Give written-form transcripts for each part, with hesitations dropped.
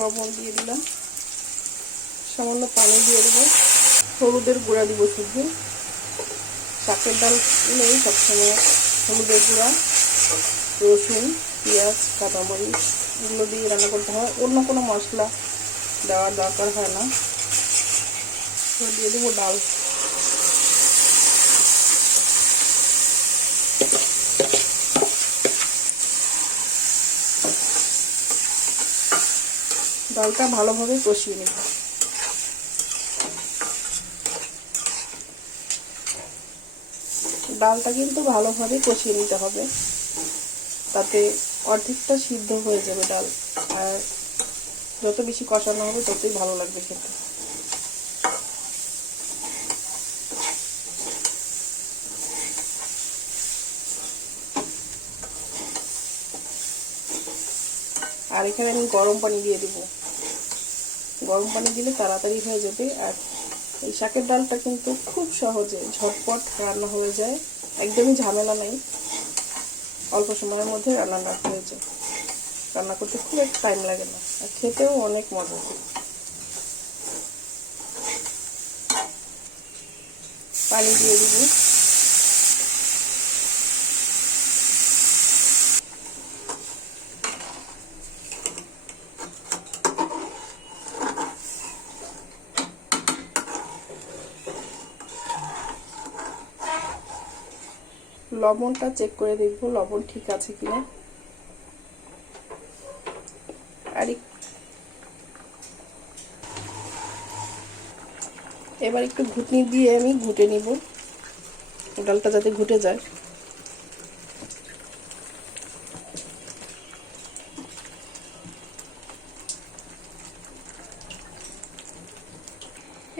লবণ দিয়ে দিলাম, সামান্য পানি দিয়ে দেবো, হলুদের গুঁড়া দিব শুধু। শাকের ডাল নেই সবসময় হলুদের গুঁড়া, রসুন, পেঁয়াজ, কাঁচামরিচ এগুলো দিয়ে রান্না করতে হয়, অন্য কোনো মশলা দেওয়ার দরকার হয় না। দিয়ে দেবো ডাল, ডালটা ভালোভাবে কষিয়ে নেব। ডালটা কিন্তু ভালোভাবে কষিয়ে নিতে হবে, তাতে অর্ধেকটা সিদ্ধ হয়ে যাবে ডাল। আর যত বেশি কষানো হবে ততই ভালো লাগবে খেতে। আর এখানে আমি গরম পানি দিয়ে দেব, গরম পানি দিলে তাড়াতাড়ি হয়ে যাবে। আর এই শাকের ডালটা কিন্তু খুব সহজে ঝটপট রান্না হয়ে যায়, একদমই ঝামেলা নেই, অল্প সময়ের মধ্যে রান্নাটা হয়ে যায়। রান্না করতে খুব একটা টাইম লাগে না, আর খেতেও অনেক মজা। পানি দিয়ে দিব, লবণটা চেক করে দেখবো লবণ ঠিক আছে কিনা। আর এবার একটু ঘুটনি দিয়ে আমি ঘুটে নিব, ডালটা যাতে ঘুটে যায়।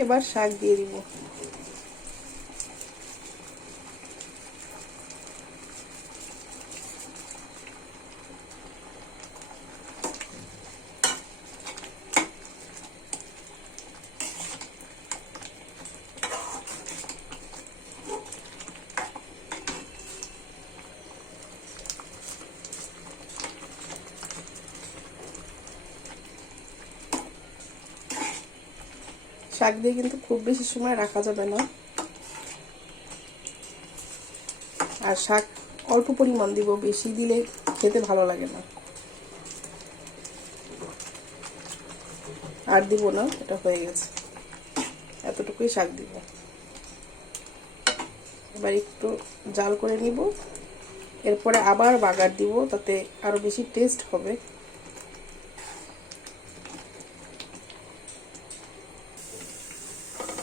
এবার শাক দিয়ে দিব, শাক দিয়ে কিন্তু খুব বেশি সময় রাখা যাবে না, আর শাক অল্প পরিমাণ দিব, বেশি দিলে খেতে ভালো লাগে না। আর দিব না, এটা হয়ে গেছে, এতটুকুই শাক দিব। এবার একটু জাল করে নিব, এরপরে আবার বাগার দিব, তাতে আরো বেশি টেস্ট হবে।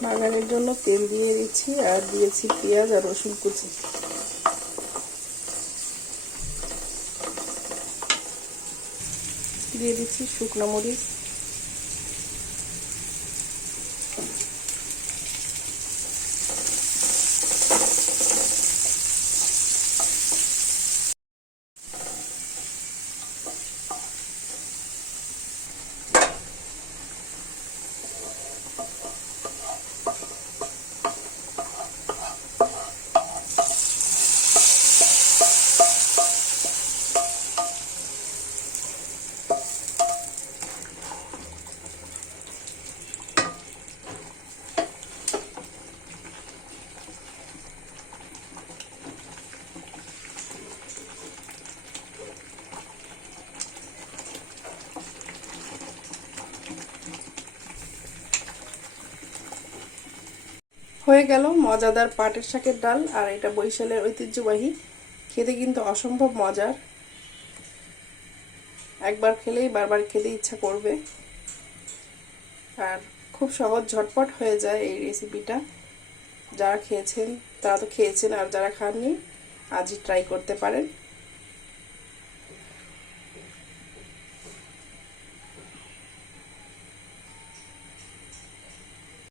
বাগারের জন্য তেল দিয়ে দিচ্ছি, আর দিয়েছি পেঁয়াজ আর রসুন কুচি। দিয়ে দিচ্ছি শুকনো মরিচ, হয়ে গেল মজাদার পাটের শাকের ডাল। আর এটা বরিশালের ঐতিহ্যবাহী, খেতে কিন্তু অসম্ভব মজার, একবার খেলেই বারবার খেতে ইচ্ছা করবে। আর খুব সহজ ঝটপট হয়ে যায় এই রেসিপিটা। যারা খেয়েছেন তারা তো খেয়েছেন, আর যারা খাননি আজই ট্রাই করতে পারেন।